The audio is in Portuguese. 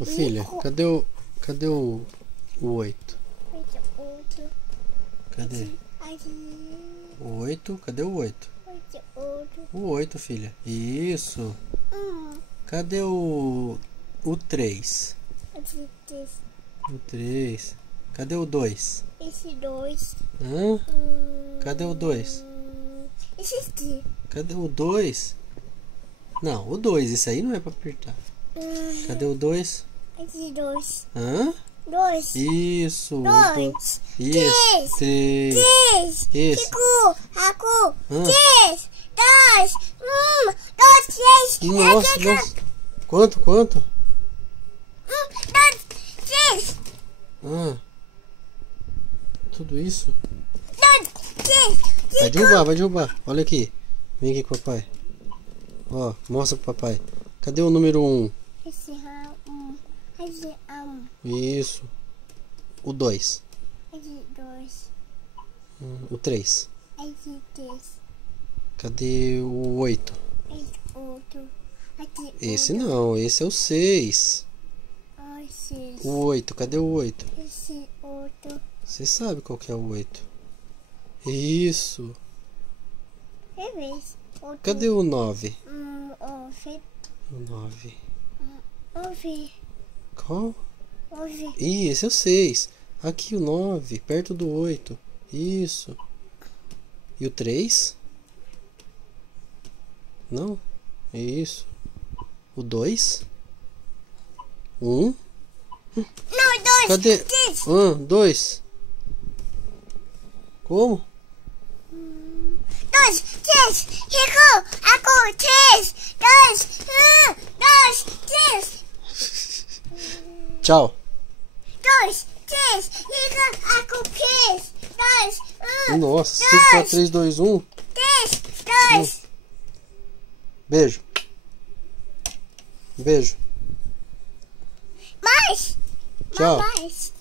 Ô, filha, cadê o 8? Cadê? O 8? Cadê o 8? O 8, filha. Isso. Cadê o 3? O 3. Cadê o 2? Esse 2. Hã? Cadê o 2? Esse aqui. Cadê o 2? Não, o 2. Isso aí não é pra apertar. Cadê o 2? Esse 2. Hã? 2. Isso. 2. Isso. 3. 3. Isso. 5. Acu. Hã? 3. 2. 1. 2, 3. Nossa, nossa. Quanto? 1, 2, 3. Ah. Tudo isso? 2, 3. Vai derrubar, vai derrubar. Olha aqui. Vem aqui com o papai. Ó, mostra pro papai. Cadê o número 1? Esse é 1. Esse é 1. Isso. O 2. Esse 2. O 3. Esse 3. Cadê o 8? Esse 8. Aqui. Esse não, esse é o 6. Esse. O 8, cadê o 8? Esse 8. Você sabe qual que é o 8? Isso. Cadê o 9? O 9. Ouve. Qual? Ouve. Ih, esse é o 6. Aqui o 9, perto do 8. Isso. E o 3? Não. Isso. O 2? 1? Não, 2. Cadê? 3. 2. Como? 2, 3. Rico. Acu. 3. 2. 1. 2, 3. Tchau. 2, 3. Rico. Acu. 3. 2, 1. Nossa, 5, 4, 3, 2, 1. 3. 2. Beijo. Beijo. Mais. Tchau. Mais.